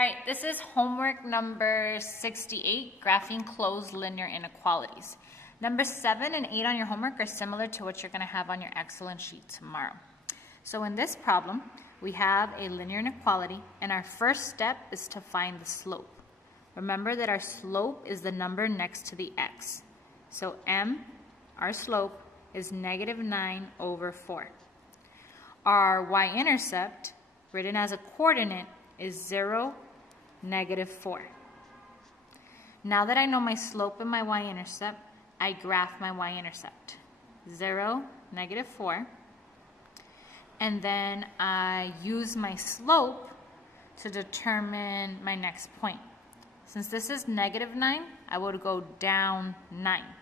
All right, this is homework number 68, graphing closed linear inequalities. Number 7 and 8 on your homework are similar to what you're going to have on your excellent sheet tomorrow. So in this problem, we have a linear inequality, and our first step is to find the slope. Remember that our slope is the number next to the x. So m, our slope, is -9/4. Our y-intercept, written as a coordinate, is 0, -4. Now that I know my slope and my y-intercept, I graph my y-intercept. 0, -4. And then I use my slope to determine my next point. Since this is -9, I would go down 9.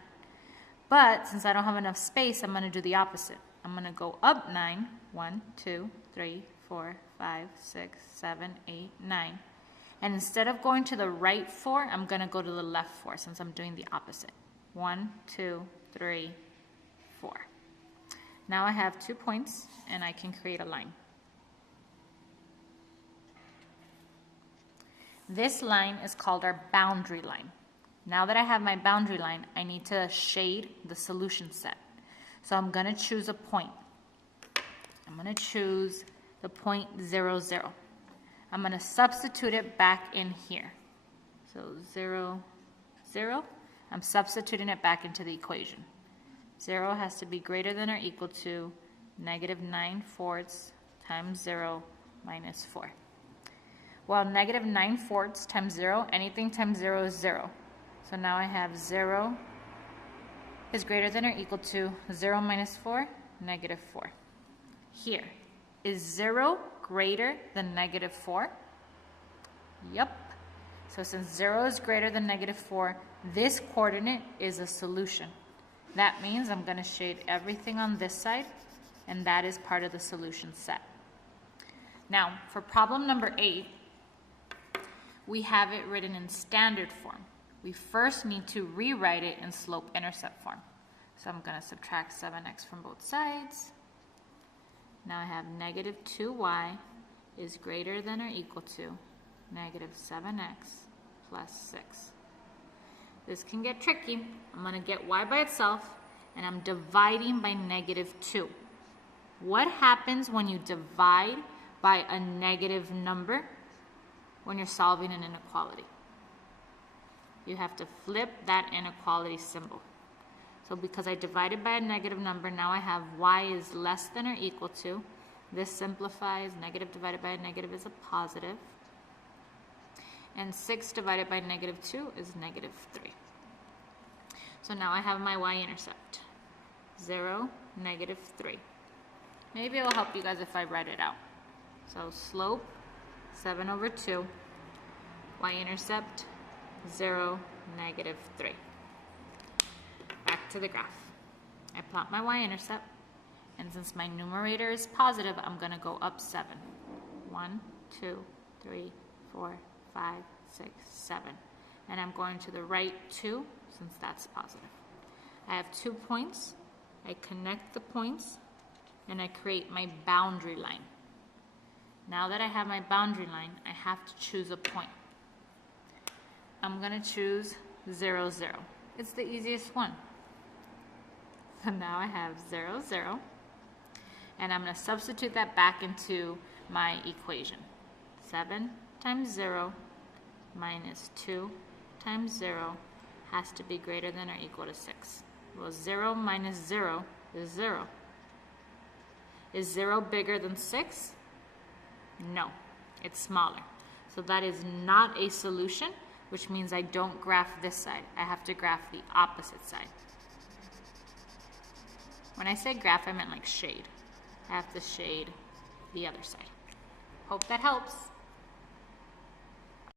But since I don't have enough space, I'm going to do the opposite. I'm going to go up 9. 1, 2, 3, 4, 5, 6, 7, 8, 9. And instead of going to the right 4, I'm going to go to the left 4 since I'm doing the opposite. 1, 2, 3, 4. Now I have 2 points and I can create a line. This line is called our boundary line. Now that I have my boundary line, I need to shade the solution set. So I'm going to choose a point. I'm going to choose the point 0, 0. I'm going to substitute it back in here. So 0, 0. I'm substituting it back into the equation. 0 has to be greater than or equal to -9/4 times 0 minus 4. Well, -9/4 times 0, anything times 0 is 0. So now I have 0 is greater than or equal to 0 minus 4, -4. Here, is 0 greater than -4? Yep. So since 0 is greater than -4, this coordinate is a solution. That means I'm going to shade everything on this side, and that is part of the solution set. Now, for problem number 8, we have it written in standard form. We first need to rewrite it in slope-intercept form. So I'm going to subtract 7x from both sides. Now I have -2y is greater than or equal to -7x plus 6. This can get tricky. I'm going to get y by itself, and I'm dividing by -2. What happens when you divide by a negative number when you're solving an inequality? You have to flip that inequality symbol. So because I divided by a negative number, now I have y is less than or equal to. This simplifies. Negative divided by a negative is a positive. And 6 divided by -2 is -3. So now I have my y-intercept. 0, -3. Maybe it'll help you guys if I write it out. So slope, 7/2. Y-intercept, 0, -3. Back to the graph. I plot my y-intercept, and since my numerator is positive, I'm going to go up 7. 1, 2, 3, 4, 5, 6, 7. And I'm going to the right 2 since that's positive. I have 2 points. I connect the points, and I create my boundary line. Now that I have my boundary line, I have to choose a point. I'm going to choose 0, 0. It's the easiest one. So now I have 0, 0. And I'm going to substitute that back into my equation. 7 times 0 minus 2 times 0 has to be greater than or equal to 6. Well, 0 minus 0 is 0. Is 0 bigger than 6? No, it's smaller. So that is not a solution, which means I don't graph this side. I have to graph the opposite side. When I say graph, I meant like shade. I have to shade the other side. Hope that helps.